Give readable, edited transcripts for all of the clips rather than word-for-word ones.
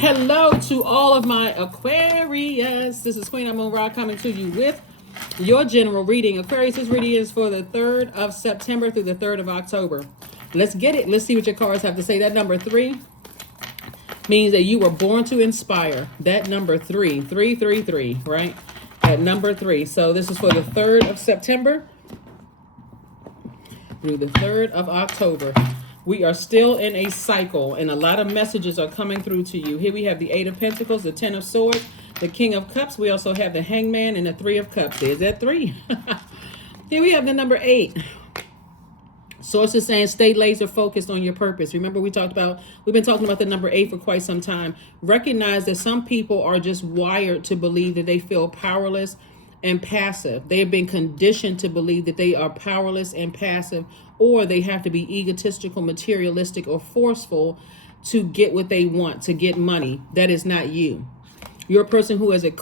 Hello to all of my Aquarius. This is Queen Amun Ra coming to you with your general reading. Aquarius, this reading is for the 3rd of September through the 3rd of October. Let's get it. Let's see what your cards have to say. That number 3 means that you were born to inspire. That number 3, 333, right? At number 3. So this is for the 3rd of September through the 3rd of October. We are still in a cycle, and a lot of messages are coming through to you. Here we have the 8 of Pentacles, the 10 of Swords, the King of Cups. We also have the Hangman and the 3 of Cups. There's that 3. Here we have the number 8. Source is saying stay laser focused on your purpose. Remember we've been talking about the number 8 for quite some time. Recognize that some people are just wired to believe that they feel powerless and passive. They have been conditioned to believe that they are powerless and passive, or they have to be egotistical, materialistic, or forceful to get what they want, to get money. That is not you. You're a person who has you're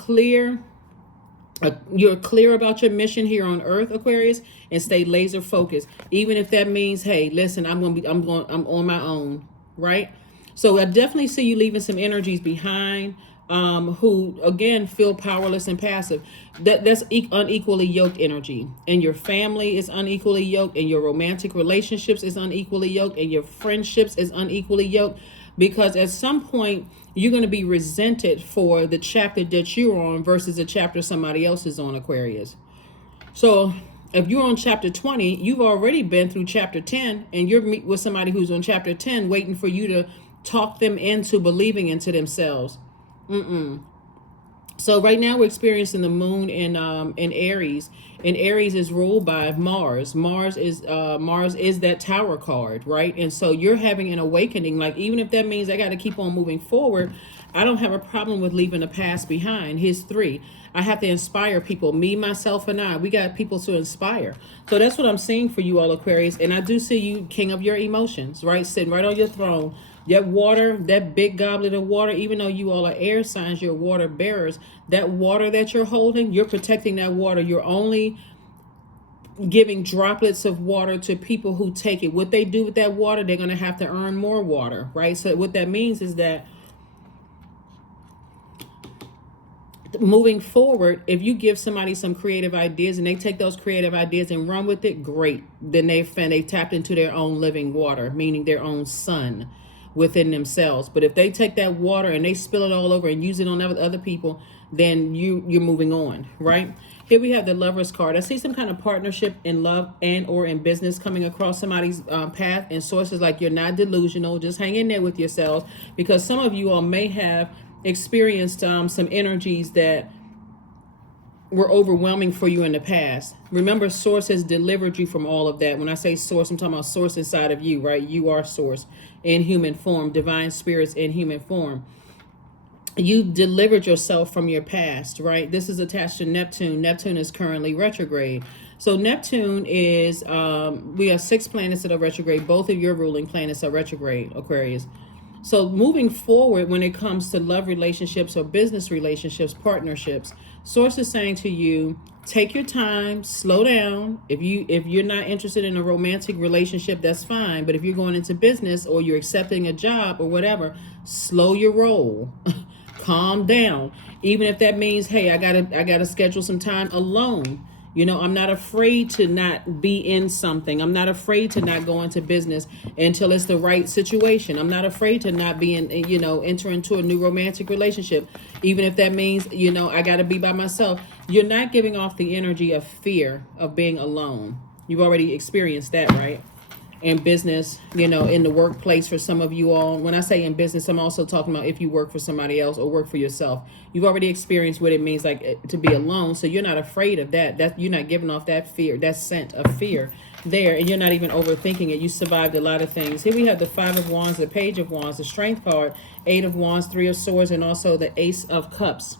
clear about your mission here on earth, Aquarius, and stay laser focused. Even if that means, hey, listen, I'm on my own, right? So I definitely see you leaving some energies behind who again feel powerless and passive. That's unequally yoked energy. And your family is unequally yoked, and your romantic relationships is unequally yoked, and your friendships is unequally yoked, because at some point you're going to be resented for the chapter that you're on versus the chapter somebody else is on, Aquarius. So if you're on chapter 20, you've already been through chapter 10, and you're meet with somebody who's on chapter 10 waiting for you to talk them into believing into themselves. So right now we're experiencing the moon in Aries, and Aries is ruled by Mars. Mars is that Tower card, right? And so you're having an awakening. Like, even if that means I got to keep on moving forward, I don't have a problem with leaving the past behind. Here's 3. I have to inspire people. Me, myself, and I. We got people to inspire. So that's what I'm seeing for you all, Aquarius. And I do see you king of your emotions, right? Sitting right on your throne. That water, that big goblet of water, even though you all are air signs, you're water bearers, that water that you're holding, you're protecting that water. You're only giving droplets of water to people who take it. What they do with that water, they're going to have to earn more water, right? So what that means is that moving forward, if you give somebody some creative ideas and they take those creative ideas and run with it, great. Then they've tapped into their own living water, meaning their own sun within themselves. But if they take that water and they spill it all over and use it on other people, then you're moving on, right? Here we have the Lover's card. I see some kind of partnership in love and or in business coming across somebody's path, and sources like you're not delusional. Just hang in there with yourselves, because some of you all may have experienced some energies that were overwhelming for you in the past. Remember, source has delivered you from all of that. When I say source, I'm talking about source inside of you, right? You are source in human form, divine spirits in human form. You delivered yourself from your past, right? This is attached to Neptune. Neptune is currently retrograde. So Neptune is, we have 6 planets that are retrograde. Both of your ruling planets are retrograde, Aquarius. So moving forward, when it comes to love relationships or business relationships, partnerships, source is saying to you, take your time, slow down. If you're not interested in a romantic relationship, that's fine. But if you're going into business or you're accepting a job or whatever, slow your roll. Calm down. Even if that means, hey, I gotta schedule some time alone. You know, I'm not afraid to not be in something. I'm not afraid to not go into business until it's the right situation. I'm not afraid to not be enter into a new romantic relationship. Even if that means, I got to be by myself. You're not giving off the energy of fear of being alone. You've already experienced that, right? In business, in the workplace for some of you all. When I say in business, I'm also talking about if you work for somebody else or work for yourself. You've already experienced what it means like to be alone, so you're not afraid of that. You're not giving off that fear, that scent of fear there, and you're not even overthinking it. You survived a lot of things. Here we have the 5 of Wands, the Page of Wands, the Strength card, 8 of Wands, 3 of Swords, and also the Ace of Cups,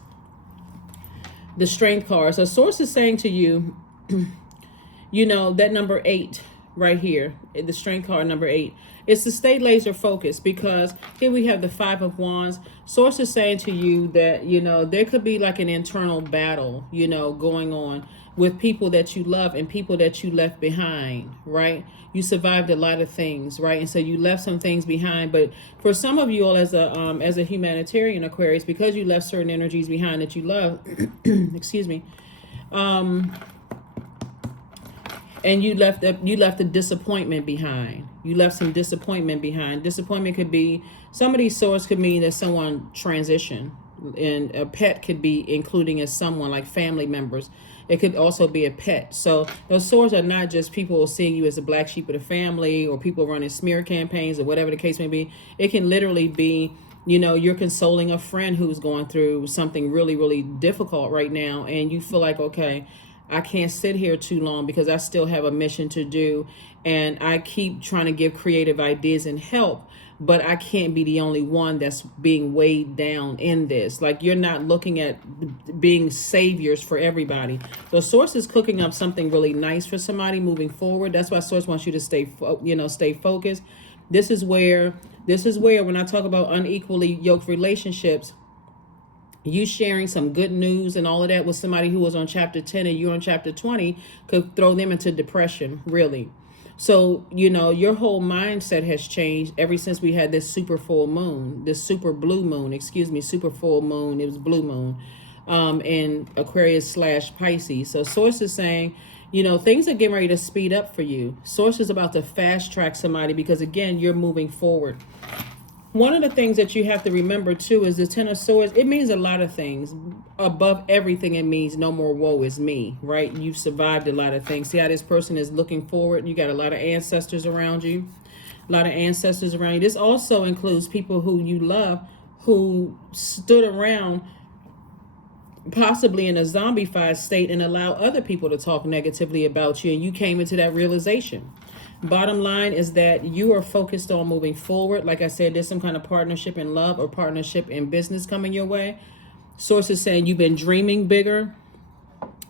the Strength card. So source is saying to you, that number 8 right here, the strength card number 8, is to stay laser focused, because here we have the 5 of Wands. Source is saying to you that, you know, there could be like an internal battle, you know, going on with people that you love and people that you left behind, right? You survived a lot of things, right? And so you left some things behind. But for some of you all, as a humanitarian Aquarius, because you left certain energies behind that you love, excuse me, and you left a disappointment behind. You left some disappointment behind. Disappointment could be, some of these swords could mean that someone transitioned, and a pet could be including as someone like family members. It could also be a pet. So those swords are not just people seeing you as a black sheep of the family, or people running smear campaigns, or whatever the case may be. It can literally be, you know, you're consoling a friend who's going through something really, really difficult right now, and you feel like, okay, I can't sit here too long because I still have a mission to do, and I keep trying to give creative ideas and help, but I can't be the only one that's being weighed down in this. Like, you're not looking at being saviors for everybody. So Source is cooking up something really nice for somebody moving forward. That's why Source wants you to stay focused. This is where when I talk about unequally yoked relationships, you sharing some good news and all of that with somebody who was on chapter 10 and you're on chapter 20 could throw them into depression, really. So, you know, your whole mindset has changed ever since we had this super full moon, this super full moon. It was blue moon in Aquarius / Pisces. So Source is saying, you know, things are getting ready to speed up for you. Source is about to fast track somebody because, again, you're moving forward. One of the things that you have to remember, too, is the 10 of Swords. It means a lot of things. Above everything, it means no more woe is me, right? You've survived a lot of things. See how this person is looking forward? You got a lot of ancestors around you. This also includes people who you love, who stood around possibly in a zombified state and allow other people to talk negatively about you, and you came into that realization. Bottom line is that you are focused on moving forward. Like I said, there's some kind of partnership in love or partnership in business coming your way. Source is saying you've been dreaming bigger,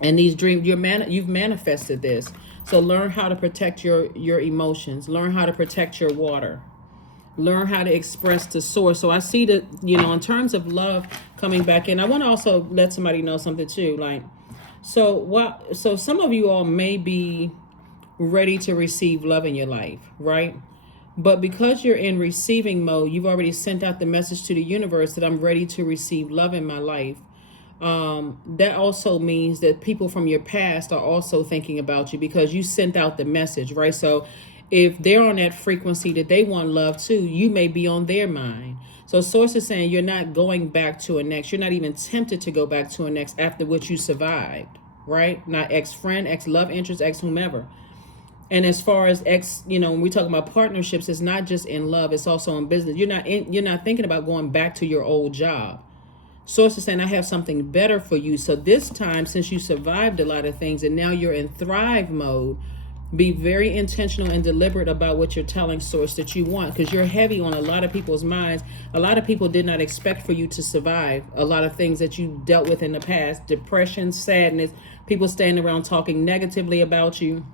and these dreams, you've manifested this. So learn how to protect your emotions. Learn how to protect your water. Learn how to express to Source. So I see that, you know, in terms of love coming back in, I want to also let somebody know something too. Like, so some of you all may be ready to receive love in your life, right? But because you're in receiving mode, you've already sent out the message to the universe that I'm ready to receive love in my life. That also means that people from your past are also thinking about you because you sent out the message, right? So if they're on that frequency that they want love too, you may be on their mind. So Source is saying you're not going back to an ex. You're not even tempted to go back to an ex after what you survived, right? Not ex-friend, ex-love interest, ex-whomever. And as far as ex, you know, when we talk about partnerships, it's not just in love, it's also in business. You're not thinking about going back to your old job. Source is saying, I have something better for you. So this time, since you survived a lot of things and now you're in thrive mode, be very intentional and deliberate about what you're telling Source that you want, because you're heavy on a lot of people's minds. A lot of people did not expect for you to survive a lot of things that you dealt with in the past. Depression, sadness, people standing around talking negatively about you.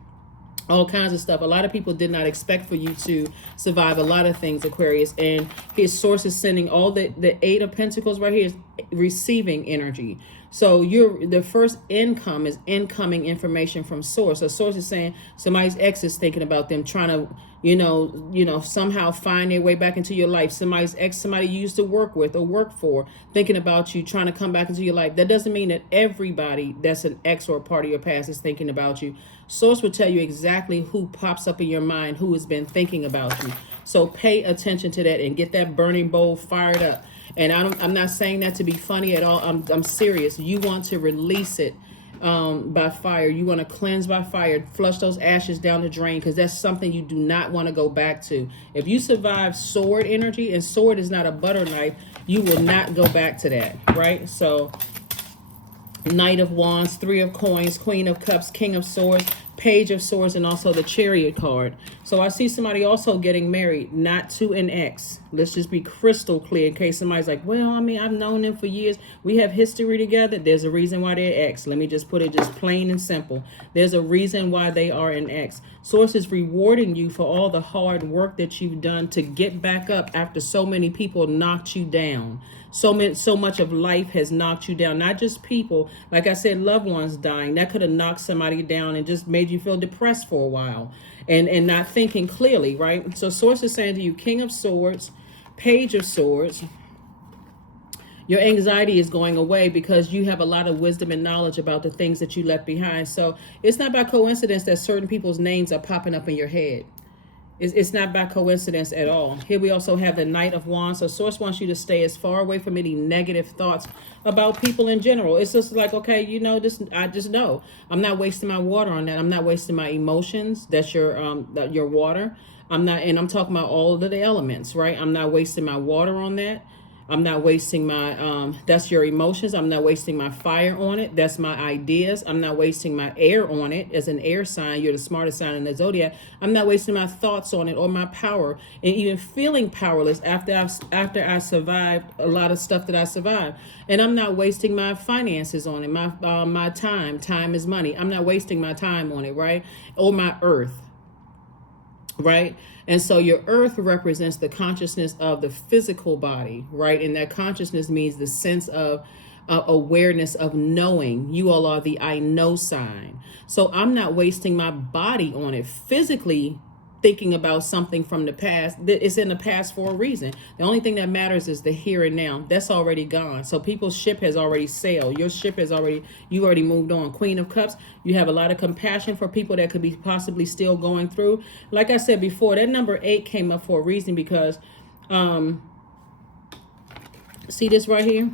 All kinds of stuff. A lot of people did not expect for you to survive a lot of things, Aquarius. And his Source is sending all the 8 of Pentacles right here is receiving energy. So the first income is incoming information from Source. So Source is saying somebody's ex is thinking about them, trying to, somehow find their way back into your life. Somebody's ex, somebody you used to work with or work for, thinking about you, trying to come back into your life. That doesn't mean that everybody that's an ex or a part of your past is thinking about you. Source will tell you exactly who pops up in your mind, who has been thinking about you. So pay attention to that and get that burning bowl fired up. And I'm not saying that to be funny at all. I'm serious. You want to release it by fire. You want to cleanse by fire, flush those ashes down the drain, because that's something you do not want to go back to. If you survive sword energy, and sword is not a butter knife, you will not go back to that, right? So Knight of Wands, 3 of Coins, Queen of Cups, King of Swords. Page of Swords, and also the Chariot card. So I see somebody also getting married, not to an ex. Let's just be crystal clear in case somebody's like, well, I mean, I've known them for years. We have history together. There's a reason why they're ex. Let me just put it just plain and simple. There's a reason why they are an ex. Source is rewarding you for all the hard work that you've done to get back up after so many people knocked you down. So much of life has knocked you down. Not just people, like I said, loved ones dying. That could have knocked somebody down and just made you feel depressed for a while and not thinking clearly, right? So Source is saying to you, King of Swords, Page of Swords. Your anxiety is going away because you have a lot of wisdom and knowledge about the things that you left behind. So it's not by coincidence that certain people's names are popping up in your head. It's not by coincidence at all. Here we also have the Knight of Wands. So Source wants you to stay as far away from any negative thoughts about people in general. It's just like, okay, you know, this, I just know I'm not wasting my water on that. I'm not wasting my emotions. That's your water. And I'm talking about all of the elements, right? I'm not wasting my water on that. I'm not wasting my, that's your emotions. I'm not wasting my fire on it. That's my ideas. I'm not wasting my air on it. As an air sign, you're the smartest sign in the Zodiac. I'm not wasting my thoughts on it or my power, and even feeling powerless after I survived a lot of stuff that I survived. And I'm not wasting my finances on it. My time. Time is money. I'm not wasting my time on it, right? Or my earth. Right? And so your earth represents the consciousness of the physical body, right? And that consciousness means the sense of awareness of knowing. You all are the I know sign. So I'm not wasting my body on it. Physically thinking about something from the past, it's in the past for a reason. The only thing that matters is the here and now. That's already gone. So people's ship has already sailed. Your ship has you already moved on. Queen of Cups, you have a lot of compassion for people that could be possibly still going through. Like I said before, that number 8 came up for a reason because, see this right here?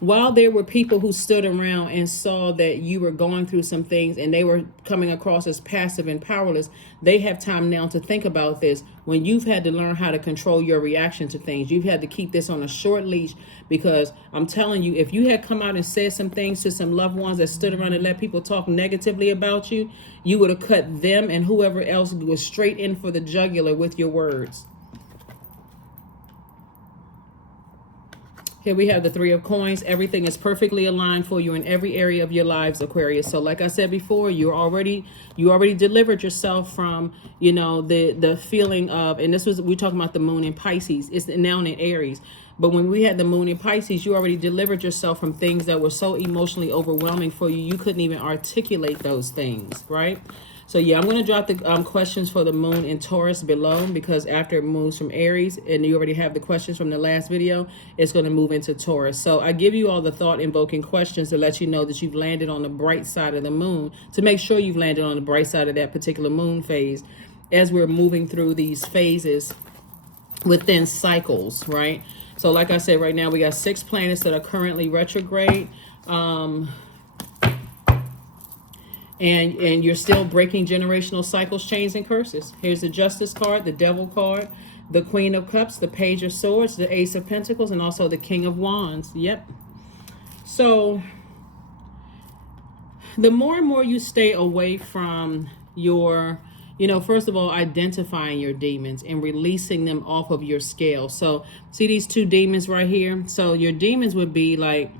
While there were people who stood around and saw that you were going through some things and they were coming across as passive and powerless, they have time now to think about this. When you've had to learn how to control your reaction to things, you've had to keep this on a short leash, because I'm telling you, if you had come out and said some things to some loved ones that stood around and let people talk negatively about you, you would have cut them and whoever else was straight in for the jugular with your words. Here we have the Three of Coins. Everything is perfectly aligned for you in every area of your lives, Aquarius. So like I said before, you already delivered yourself from, you know, the feeling of, and this was, we're talking about the moon in Pisces. It's now in Aries. But when we had the moon in Pisces, you already delivered yourself from things that were so emotionally overwhelming for you, you couldn't even articulate those things, right? So yeah, I'm going to drop the questions for the moon in Taurus below, because after it moves from Aries, and you already have the questions from the last video, it's going to move into Taurus. So I give you all the thought-invoking questions to let you know that you've landed on the bright side of the moon, to make sure you've landed on the bright side of that particular moon phase as we're moving through these phases within cycles, right? So like I said, right now we got 6 planets that are currently retrograde. And you're still breaking generational cycles, chains, and curses. Here's the Justice card, the Devil card, the Queen of Cups, the Page of Swords, the Ace of Pentacles, and also the King of Wands. Yep. So the more and more you stay away from your, you know, first of all, identifying your demons and releasing them off of your scale. So see these 2 demons right here? So your demons would be like,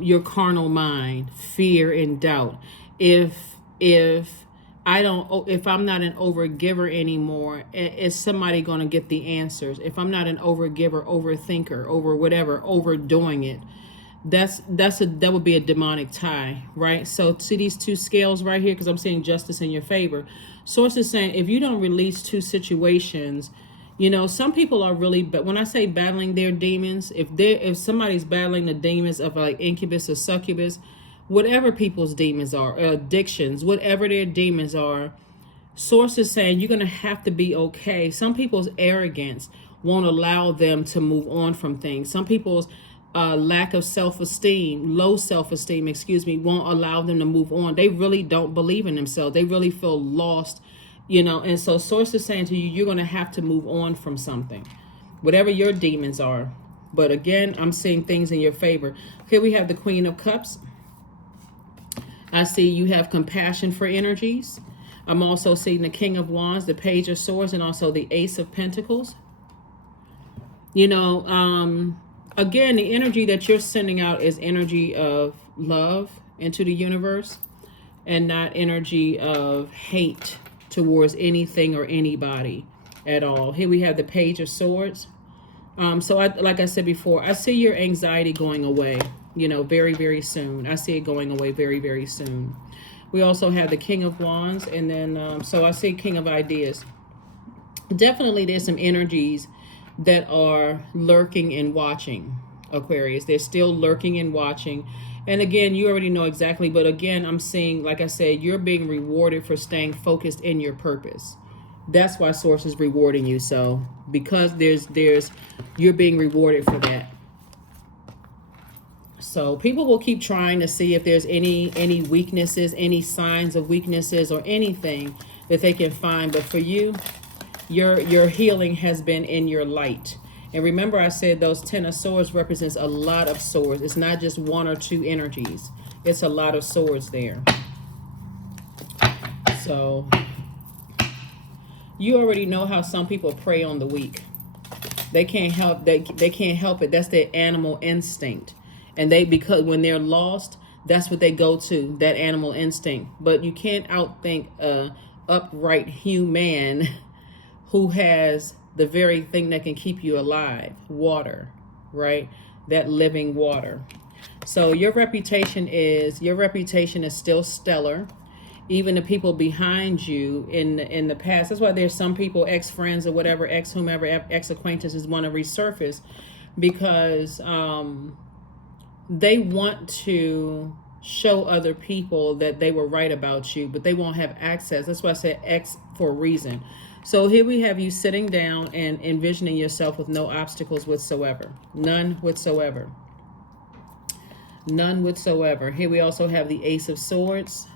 your carnal mind, fear and doubt. If I'm not an overgiver anymore, is somebody going to get the answers? If I'm not an overgiver, overthinker, over whatever, overdoing it, that would be a demonic tie, right? So see these 2 scales right here, because I'm seeing justice in your favor. Source is saying if you don't release 2 situations, you know, some people are really, but when I say battling their demons, if somebody's battling the demons of like incubus or succubus, whatever people's demons are, addictions, whatever their demons are, Source is saying you're going to have to be okay. Some people's arrogance won't allow them to move on from things. Some people's lack of self-esteem, low self-esteem, won't allow them to move on. They really don't believe in themselves. They really feel lost. You know, and so Source is saying to you, you're going to have to move on from something, whatever your demons are. But again, I'm seeing things in your favor. Here we have the Queen of Cups. I see you have compassion for energies. I'm also seeing the King of Wands, the Page of Swords, and also the Ace of Pentacles. You know, again, the energy that you're sending out is energy of love into the universe, and not energy of hate towards anything or anybody at all. Here we have the Page of Swords. So like I said before, I see your anxiety going away, you know, very, very soon. I see it going away very, very soon. We also have the King of Wands, and then, so I see King of Ideas. Definitely there's some energies that are lurking and watching, Aquarius. They're still lurking and watching. And again, you already know exactly, but again, I'm seeing, like I said, you're being rewarded for staying focused in your purpose. That's why Source is rewarding you. So because you're being rewarded for that. So people will keep trying to see if there's any weaknesses, any signs of weaknesses or anything that they can find. But for you, your healing has been in your light. And remember, I said those 10 of Swords represents a lot of swords. It's not just one or two energies. It's a lot of swords there. So you already know how some people prey on the weak. They can't help they can't help it. That's their animal instinct. And because when they're lost, that's what they go to, that animal instinct. But you can't outthink a upright human who has the very thing that can keep you alive, water, right? That living water. So your reputation is still stellar. Even the people behind you in the past. That's why there's some people, ex-friends or whatever, ex-whomever, ex-acquaintances want to resurface, because they want to show other people that they were right about you, but they won't have access. That's why I said X for a reason. So here we have you sitting down and envisioning yourself with no obstacles whatsoever. None whatsoever. None whatsoever. Here we also have the Ace of Swords.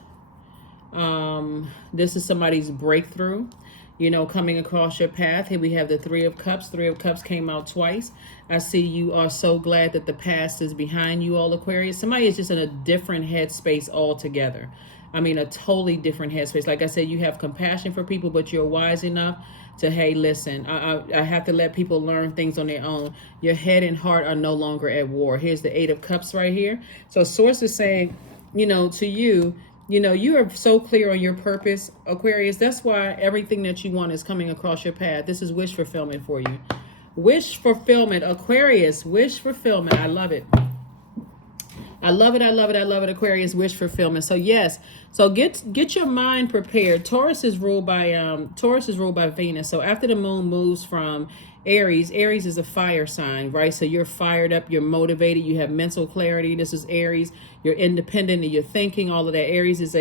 This is somebody's breakthrough, you know, coming across your path. Here we have the Three of Cups. Three of Cups came out twice. I see you are so glad that the past is behind you, all Aquarius. Somebody is just in a different headspace altogether. I mean, a totally different headspace. Like I said, you have compassion for people, but you're wise enough to, hey, listen, I have to let people learn things on their own. Your head and heart are no longer at war. Here's the Eight of Cups right here. So Source is saying, you know, to you, you know, you are so clear on your purpose, Aquarius. That's why everything that you want is coming across your path. This is wish fulfillment for you. Wish fulfillment, Aquarius. Wish fulfillment. I love it. I love it. I love it. I love it. Aquarius, wish fulfillment. So yes. So get your mind prepared. Taurus is ruled by Venus. So after the moon moves from Aries is a fire sign, right? So you're fired up, you're motivated, you have mental clarity. This is Aries. You're independent and you're thinking, all of that. Aries is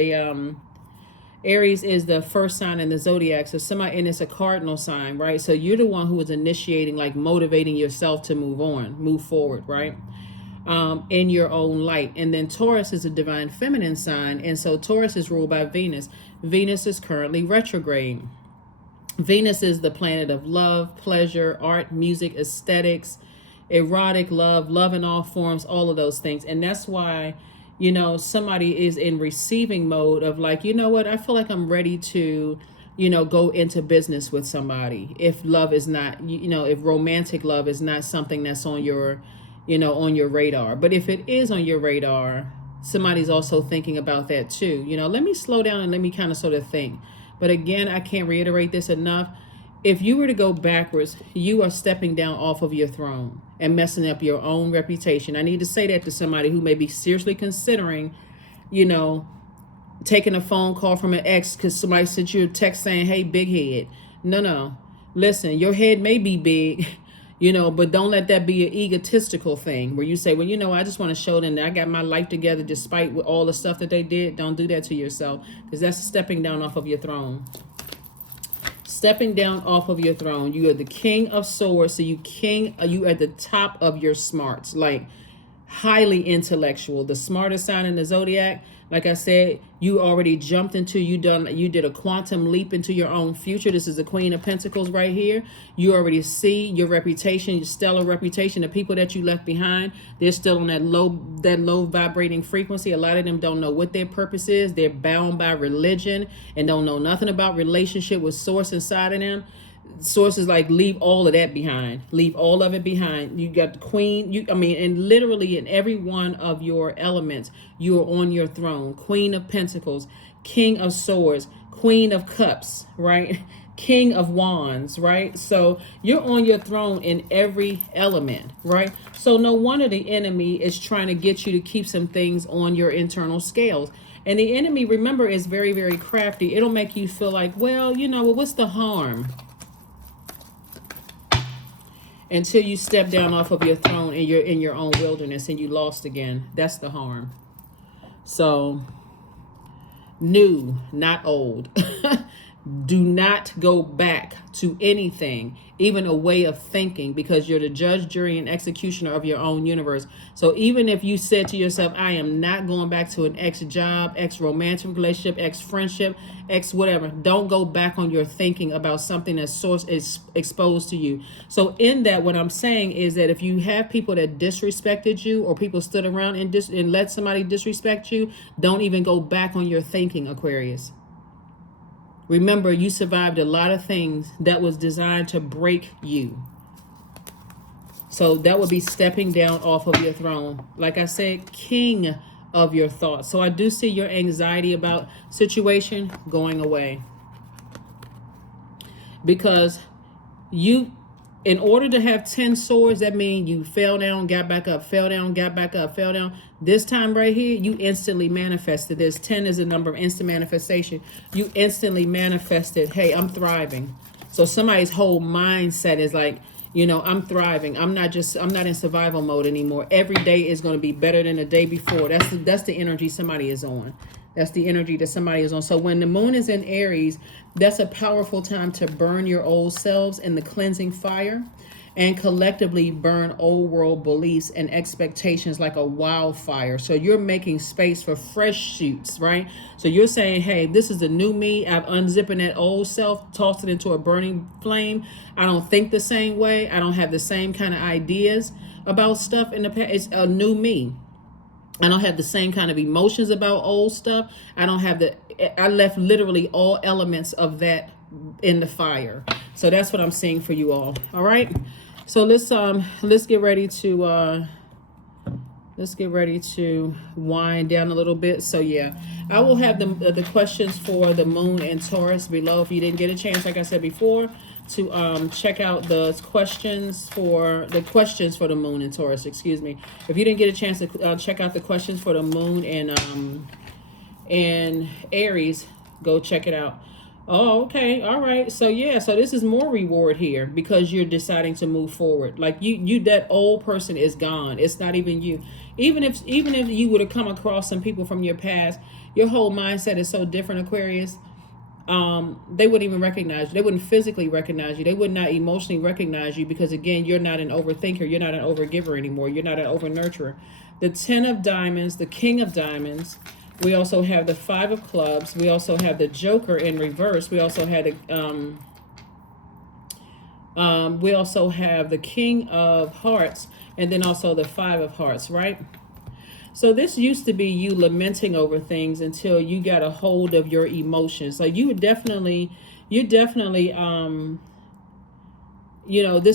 the first sign in the Zodiac. So and it's a cardinal sign, right? So you're the one who is initiating, like motivating yourself to move forward, right? In your own light. And then Taurus is a divine feminine sign. And so Taurus is ruled by Venus. Venus is currently retrograde. Venus is the planet of love, pleasure, art, music, aesthetics, erotic love in all forms, all of those things. And that's why, you know, somebody is in receiving mode of like, you know what, I feel like I'm ready to, you know, go into business with somebody. If love is not, you know, if romantic love is not something that's on your, you know, on your radar. But if it is on your radar, somebody's also thinking about that too. You know, let me slow down and let me kind of sort of think. But again, I can't reiterate this enough. If you were to go backwards, you are stepping down off of your throne and messing up your own reputation. I need to say that to somebody who may be seriously considering, you know, taking a phone call from an ex because somebody sent you a text saying, hey, big head. No. Listen, your head may be big, you know, but don't let that be an egotistical thing where you say, well, you know, I just want to show them that I got my life together despite all the stuff that they did. Don't do that to yourself, because that's stepping down off of your throne. Stepping down off of your throne. You are the King of Swords, so you at the top of your smarts. Like, highly intellectual, the smartest sign in the zodiac. Like I said, you already jumped into, you did a quantum leap into your own future. This is the Queen of Pentacles right here. You already see your reputation, your stellar reputation. The people that you left behind, they're still on that low vibrating frequency. A lot of them don't know what their purpose is. They're bound by religion and don't know nothing about relationship with source inside of them. Sources like, leave all of that behind, leave all of it behind. You got the queen, and literally in every one of your elements, you are on your throne. Queen of Pentacles, King of Swords, Queen of Cups, right? King of Wands, right? So you're on your throne in every element, right? So no wonder the enemy is trying to get you to keep some things on your internal scales. And the enemy, remember, is very, very crafty. It'll make you feel like, well, what's the harm? Until you step down off of your throne and you're in your own wilderness and you lost again. That's the harm. So, new, not old. Do not go back to anything, even a way of thinking, because you're the judge, jury, and executioner of your own universe. So even if you said to yourself, I am not going back to an ex-job, ex-romantic relationship, ex-friendship, ex-whatever, don't go back on your thinking about something that source is exposed to you. So in that, what I'm saying is that if you have people that disrespected you, or people stood around and let somebody disrespect you, don't even go back on your thinking, Aquarius. Remember, you survived a lot of things that was designed to break you. So that would be stepping down off of your throne. Like I said, king of your thoughts. So I do see your anxiety about situation going away. Because in order to have 10 swords, that means you fell down, got back up, fell down, got back up, fell down. This time right here, you instantly manifested this. 10 is a number of instant manifestation. You instantly manifested, hey, I'm thriving. So somebody's whole mindset is like, I'm thriving. I'm not in survival mode anymore. Every day is going to be better than the day before. That's the energy somebody is on. That's the energy that somebody is on. So when the moon is in Aries, that's a powerful time to burn your old selves in the cleansing fire and collectively burn old world beliefs and expectations like a wildfire. So you're making space for fresh shoots, right? So you're saying, hey, this is the new me. I'm unzipping that old self, tossed it into a burning flame. I don't think the same way. I don't have the same kind of ideas about stuff in the past. It's a new me. I don't have the same kind of emotions about old stuff. I left literally all elements of that in the fire. So that's what I'm seeing for you all. All right. So let's get ready to wind down a little bit. So yeah, I will have the questions for the moon and Taurus below. If you didn't get a chance, like I said before, to check out the questions for the moon and Taurus, excuse me. If you didn't get a chance to check out the questions for the moon and Aries, go check it out. Oh, okay. All right. So yeah, so this is more reward here because you're deciding to move forward. Like you that old person is gone. It's not even you. Even if you would have come across some people from your past, your whole mindset is so different, Aquarius. They wouldn't even recognize you. They wouldn't physically recognize you. They would not emotionally recognize you because, again, you're not an overthinker. You're not an overgiver anymore. You're not an overnurturer. The 10 of diamonds, the king of diamonds. We also have the 5 of clubs. We also have the Joker in reverse. We also had the king of hearts, and then also the 5 of hearts, right? So this used to be you lamenting over things until you got a hold of your emotions. Like you're definitely, this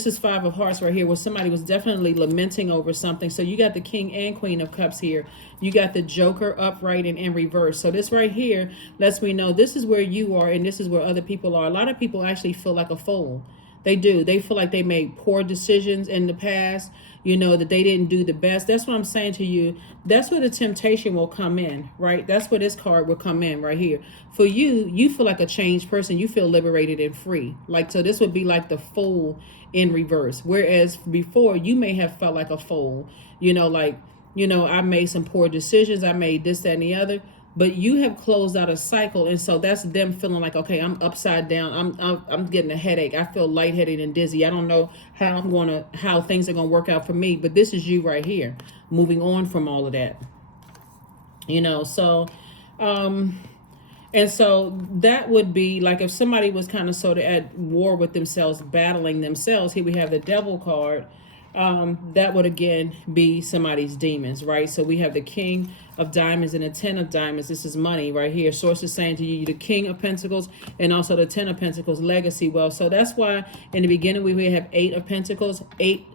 is 5 of hearts right here where somebody was definitely lamenting over something. So you got the king and queen of cups here. You got the Joker upright and in reverse. So this right here lets me know this is where you are and this is where other people are. A lot of people actually feel like a fool. They do. They feel like they made poor decisions in the past, that they didn't do the best. That's what I'm saying to you. That's where the temptation will come in, right? That's where this card will come in right here. For you, you feel like a changed person. You feel liberated and free. So this would be like the fool in reverse. Whereas before, you may have felt like a fool, I made some poor decisions. I made this, that, and the other. but you have closed out a cycle, and so that's them feeling like, okay, I'm upside down. I'm getting a headache. I feel lightheaded and dizzy. I don't know how things are gonna work out for me. But this is you right here, moving on from all of that. So, and so that would be like if somebody was kind of sort of at war with themselves, battling themselves. Here we have the Devil card. That would again be somebody's demons, right? So we have the King of Diamonds and the Ten of Diamonds. This is money right here. Source is saying to you, the King of Pentacles and also the Ten of Pentacles, legacy wealth. So that's why in the beginning we have Eight of Pentacles, 8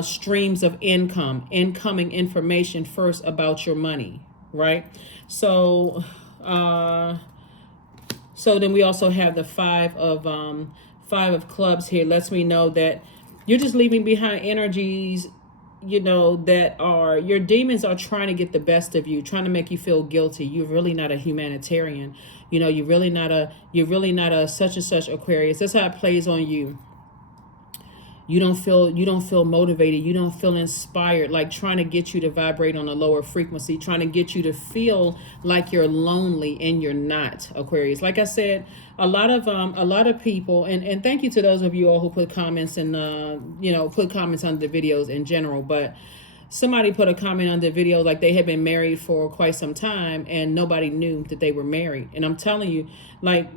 streams of incoming information first about your money, right? So then we also have the Five of Clubs here. Lets me know that you're just leaving behind energies, that are, your demons are trying to get the best of you, trying to make you feel guilty. You're really not a humanitarian. You're really not a such and such Aquarius. That's how it plays on you. You don't feel motivated. You don't feel inspired, like trying to get you to vibrate on a lower frequency, trying to get you to feel like you're lonely, and you're not, Aquarius. Like I said, a lot of people, and thank you to those of you all who put comments and put comments on the videos in general, but somebody put a comment on the video like they had been married for quite some time and nobody knew that they were married. And I'm telling you, like,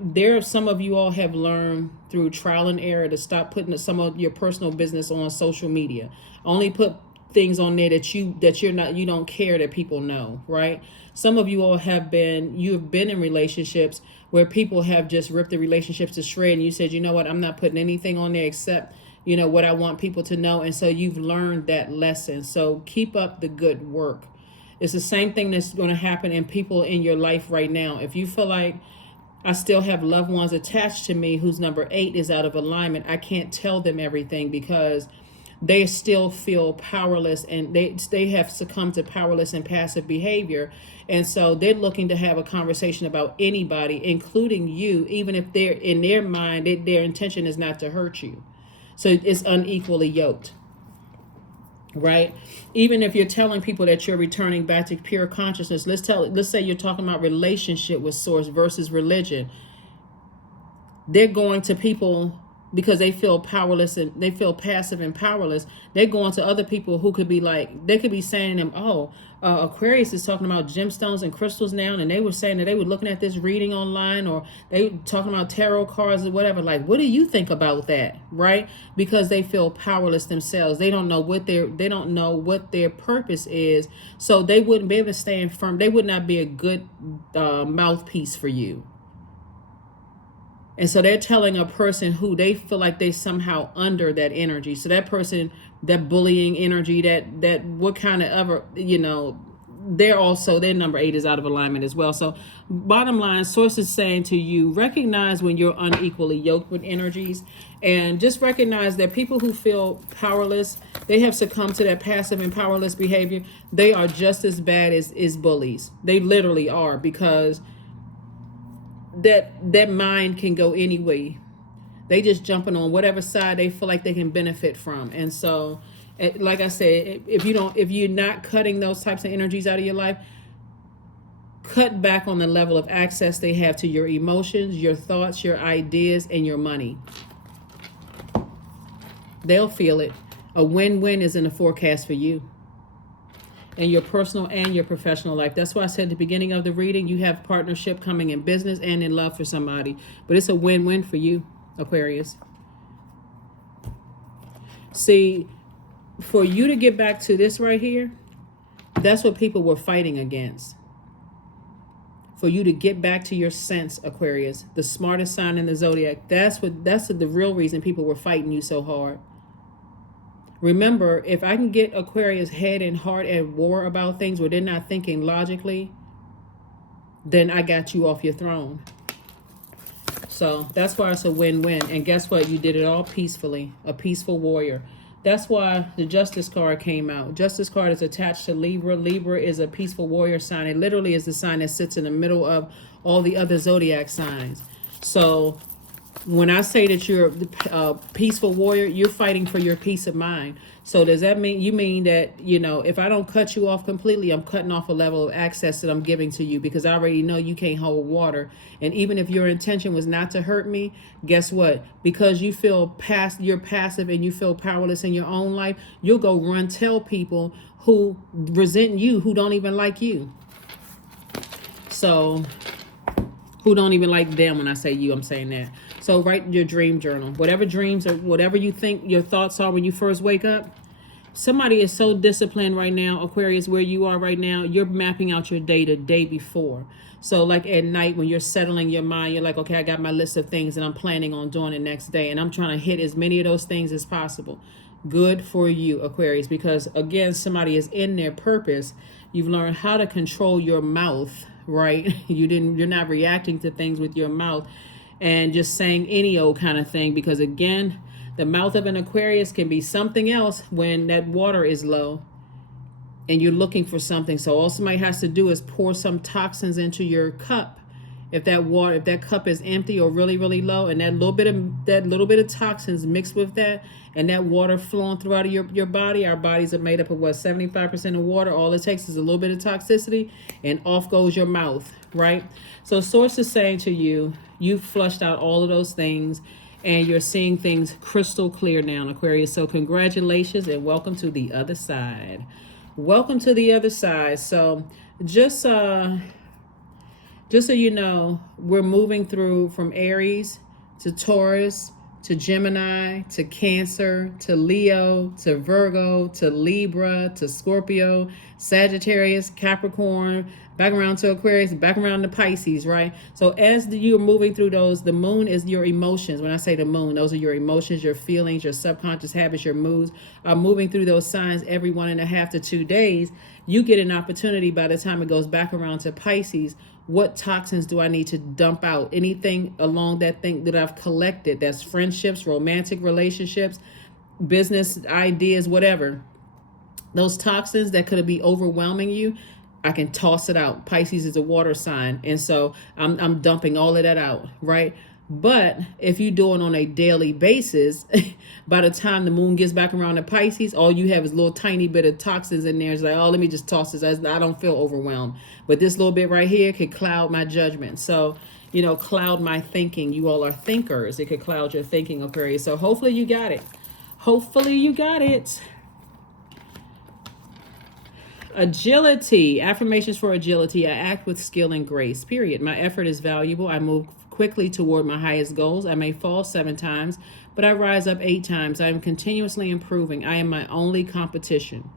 some of you all have learned through trial and error to stop putting some of your personal business on social media. Only put things on there that you don't care that people know, right? Some of you all have been in relationships where people have just ripped the relationships to shred, and you said, you know what, I'm not putting anything on there except what I want people to know. And so you've learned that lesson. So keep up the good work. It's the same thing that's going to happen in people in your life right now. If you feel like, I still have loved ones attached to me whose number 8 is out of alignment, I can't tell them everything because they still feel powerless, and they have succumbed to powerless and passive behavior. And so they're looking to have a conversation about anybody, including you, even if they're in their mind, their intention is not to hurt you. So it's unequally yoked, right? Even if you're telling people that you're returning back to pure consciousness, let's say you're talking about relationship with source versus religion. They're going to people because they feel powerless and they feel passive and powerless. They're going to other people who could be like, they could be saying to them, Aquarius is talking about gemstones and crystals now, and they were saying that they were looking at this reading online, or they were talking about tarot cards or whatever. Like, what do you think about that, right? Because they feel powerless themselves. They don't know what their purpose is, so they wouldn't be able to stand firm. They would not be a good mouthpiece for you. And so they're telling a person who they feel like they somehow under that energy. So that person, that bullying energy, that what kind of ever, their number 8 is out of alignment as well. So bottom line, source is saying to you, recognize when you're unequally yoked with energies, and just recognize that people who feel powerless, they have succumbed to that passive and powerless behavior. They are just as bad as bullies. They literally are, because that mind can go any way. They just jumping on whatever side they feel like they can benefit from. And so, like I said, if you're not cutting those types of energies out of your life, cut back on the level of access they have to your emotions, your thoughts, your ideas, and your money. They'll feel it. A win-win is in the forecast for you in your personal and your professional life. That's why I said at the beginning of the reading, you have partnership coming in business and in love for somebody. But it's a win-win for you, Aquarius. See, for you to get back to this right here, that's what people were fighting against. For you to get back to your sense, Aquarius, the smartest sign in the Zodiac, that's the real reason people were fighting you so hard. Remember, if I can get Aquarius head and heart at war about things where they're not thinking logically, then I got you off your throne. So that's why it's a win-win. And guess what? You did it all peacefully. A peaceful warrior. That's why the Justice card came out. Justice card is attached to Libra. Libra is a peaceful warrior sign. It literally is the sign that sits in the middle of all the other Zodiac signs. So When I say that you're a peaceful warrior, you're fighting for your peace of mind. So does that mean, you mean that, if I don't cut you off completely, I'm cutting off a level of access that I'm giving to you, because I already know you can't hold water. And even if your intention was not to hurt me, guess what? Because you feel you're passive and you feel powerless in your own life, you'll go run tell people who resent you, who don't even like you. So, who don't even like them. When I say you, I'm saying that. So write your dream journal. Whatever dreams or whatever you think your thoughts are when you first wake up. Somebody is so disciplined right now, Aquarius, where you are right now, you're mapping out your day the day before. So like at night when you're settling your mind, you're like, okay, I got my list of things and I'm planning on doing the next day. And I'm trying to hit as many of those things as possible. Good for you, Aquarius, because again, somebody is in their purpose. You've learned how to control your mouth, right? You're not reacting to things with your mouth and just saying any old kind of thing, because again, the mouth of an Aquarius can be something else when that water is low and you're looking for something. So all somebody has to do is pour some toxins into your cup. If that cup is empty or really, really low, and that little bit of toxins mixed with that, and that water flowing throughout of your body. Our bodies are made up of 75% of water. All it takes is a little bit of toxicity, and off goes your mouth, right? So Source is saying to you, you've flushed out all of those things, and you're seeing things crystal clear now, Aquarius. So congratulations and welcome to the other side. Welcome to the other side. So just so you know, we're moving through from Aries to Taurus to Gemini to Cancer to Leo to Virgo to Libra to Scorpio, Sagittarius, Capricorn, back around to Aquarius, back around to Pisces, right? So as you're moving through those, the moon is your emotions. When I say the moon, those are your emotions, your feelings, your subconscious habits, your moods are moving through those signs every 1.5 to 2 days. You get an opportunity by the time it goes back around to Pisces. What toxins do I need to dump out? Anything along that thing that I've collected, that's friendships, romantic relationships, business ideas, whatever. Those toxins that could be overwhelming you, I can toss it out. Pisces is a water sign. And so I'm dumping all of that out, right? But if you do it on a daily basis, by the time the moon gets back around to Pisces, all you have is a little tiny bit of toxins in there. It's like, oh, let me just toss this. I don't feel overwhelmed. But this little bit right here could cloud my judgment. So, cloud my thinking. You all are thinkers. It could cloud your thinking, Aquarius. So hopefully you got it. Hopefully you got it. Agility. Affirmations for agility. I act with skill and grace, period. My effort is valuable. I move quickly toward my highest goals. I may fall 7 times, but I rise up 8 times. I am continuously improving. I am my only competition.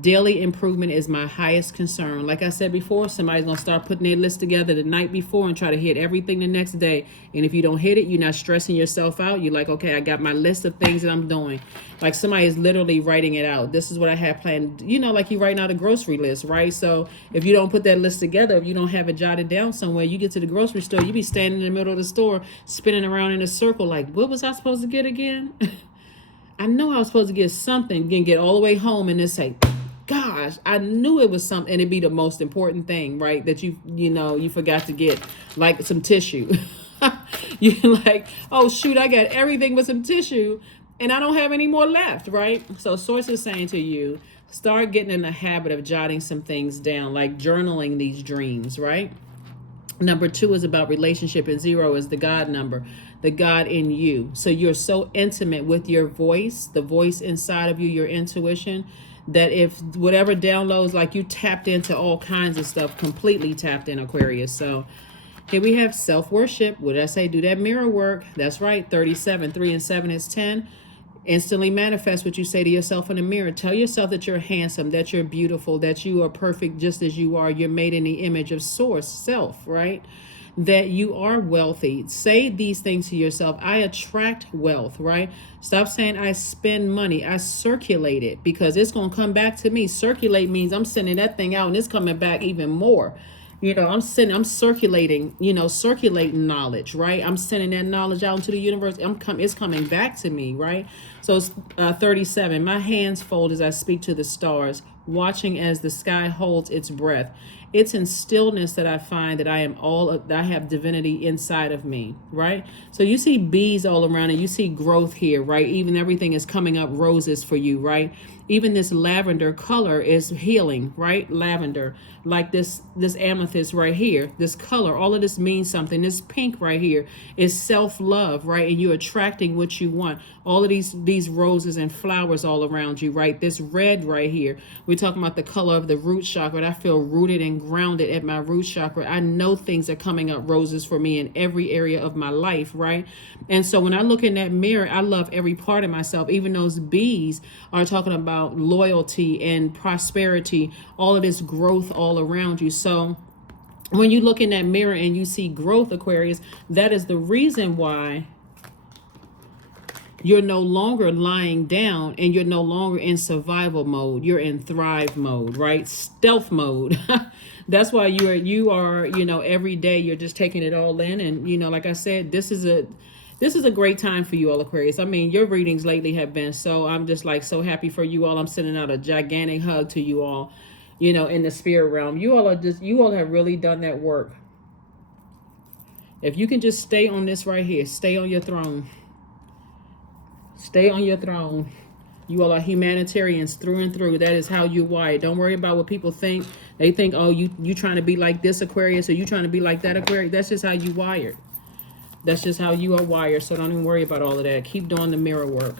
Daily improvement is my highest concern. Like I said before, somebody's going to start putting their list together the night before and try to hit everything the next day. And if you don't hit it, you're not stressing yourself out. You're like, okay, I got my list of things that I'm doing. Like somebody is literally writing it out. This is what I have planned. Like you're writing out a grocery list, right? So if you don't put that list together, if you don't have it jotted down somewhere, you get to the grocery store, you be standing in the middle of the store, spinning around in a circle like, what was I supposed to get again? I know I was supposed to get something, get all the way home and then say, gosh, I knew it was something, and it'd be the most important thing, right? That you forgot to get, like some tissue. You're like, oh shoot, I got everything but some tissue, and I don't have any more left, right? So Source is saying to you, start getting in the habit of jotting some things down, like journaling these dreams, right? Number 2 is about relationship, and 0 is the God number, the God in you. So you're so intimate with your voice, the voice inside of you, your intuition, that if whatever downloads, like you tapped into all kinds of stuff, completely tapped in, Aquarius. So here we have self-worship. What did I say? Do that mirror work. That's right. 37, 3 and 7 is 10. Instantly manifest what you say to yourself in the mirror. Tell yourself that you're handsome, that you're beautiful, that you are perfect just as you are. You're made in the image of Source, self, right? That you are wealthy. Say these things to yourself. I attract wealth, right? Stop saying I spend money. I circulate it, because it's going to come back to me. Circulate means I'm sending that thing out and it's coming back even more. I'm circulating, circulating knowledge, right? I'm sending that knowledge out into the universe. It's coming back to me, right? So it's 37. My hands fold as I speak to the stars. watching as the sky holds its breath. It's in stillness that I find that I have divinity inside of me, right? So you see bees all around and you see growth here, right? Even everything is coming up roses for you, right? Even this lavender color is healing, right? Lavender, like this amethyst right here, this color, all of this means something. This pink right here is self-love, right? And you're attracting what you want. All of these roses and flowers all around you, right? This red right here, we're talking about the color of the root chakra. I feel rooted and grounded at my root chakra. I know things are coming up roses for me in every area of my life, right? And so when I look in that mirror, I love every part of myself. Even those bees are talking about loyalty and prosperity, all of this growth all around you. So when you look in that mirror and you see growth, Aquarius, that is the reason why you're no longer lying down and you're no longer in survival mode. You're in thrive mode, right? Stealth mode. That's why you are, every day you're just taking it all in. And, like I said, this is a great time for you all, Aquarius. I mean, your readings lately have been I'm just like so happy for you all. I'm sending out a gigantic hug to you all, in the spirit realm. You all have really done that work. If you can just stay on this right here, stay on your throne. Stay on your throne. You all are humanitarians through and through. That is how you wired. Don't worry about what people think. They think, oh, you trying to be like this Aquarius, or you trying to be like that Aquarius. That's just how you wired. That's just how you are wired. So don't even worry about all of that. Keep doing the mirror work.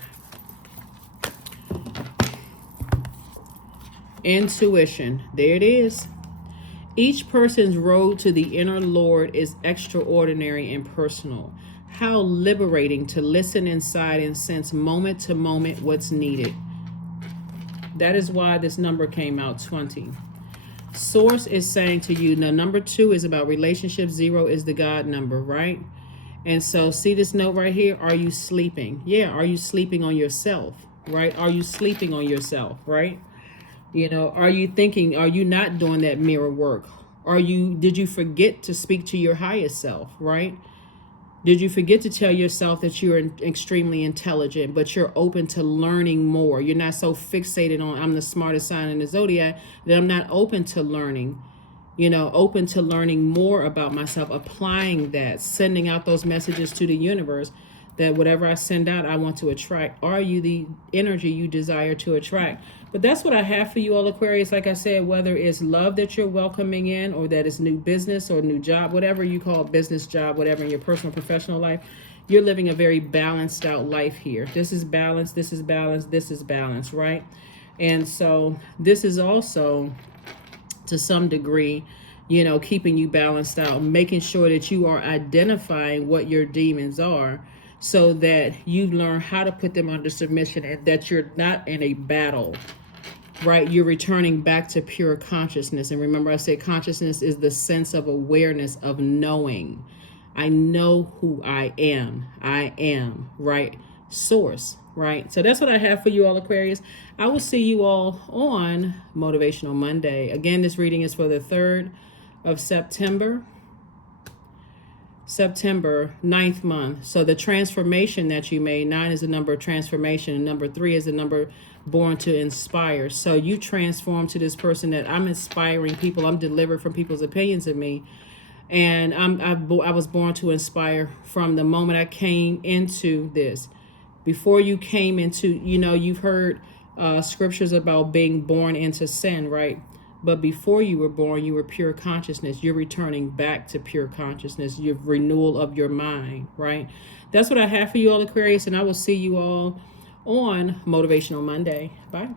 Intuition. There it is. Each person's road to the inner Lord is extraordinary and personal. How liberating to listen inside and sense moment to moment what's needed. That is why this number came out, 20. Source is saying to you, now number 2 is about relationships. 0 is the God number, right? And so see this note right here. Are you sleeping? Yeah. Are you sleeping on yourself? Right? Are you sleeping on yourself? Right? Are you thinking, are you not doing that mirror work? Did you forget to speak to your highest self? Right? Did you forget to tell yourself that you're extremely intelligent, but you're open to learning more? You're not so fixated on, I'm the smartest sign in the Zodiac, that I'm not open to learning, open to learning more about myself, applying that, sending out those messages to the universe that whatever I send out, I want to attract. Are you the energy you desire to attract? But that's what I have for you all, Aquarius. Like I said, whether it's love that you're welcoming in, or that it's new business or new job, whatever you call business, job, whatever in your personal, professional life, you're living a very balanced out life here. This is balance, this is balance, this is balance, right? And so this is also, to some degree, keeping you balanced out, making sure that you are identifying what your demons are, so that you learn how to put them under submission, and that you're not in a battle, right? You're returning back to pure consciousness. And remember, I said consciousness is the sense of awareness of knowing. I know who I am. I am, right? Source, right? So that's what I have for you all, Aquarius. I will see you all on Motivational Monday. Again, this reading is for the 3rd of September. September, 9th month. So the transformation that you made, 9 is the number of transformation, and number 3 is the number born to inspire. So you transform to this person that I'm inspiring people. I'm delivered from people's opinions of me. And I was born to inspire from the moment I came into this. Before you came into, you've heard scriptures about being born into sin, right? But before you were born, you were pure consciousness. You're returning back to pure consciousness, your renewal of your mind, right? That's what I have for you all, Aquarius, and I will see you all on Motivational Monday. Bye.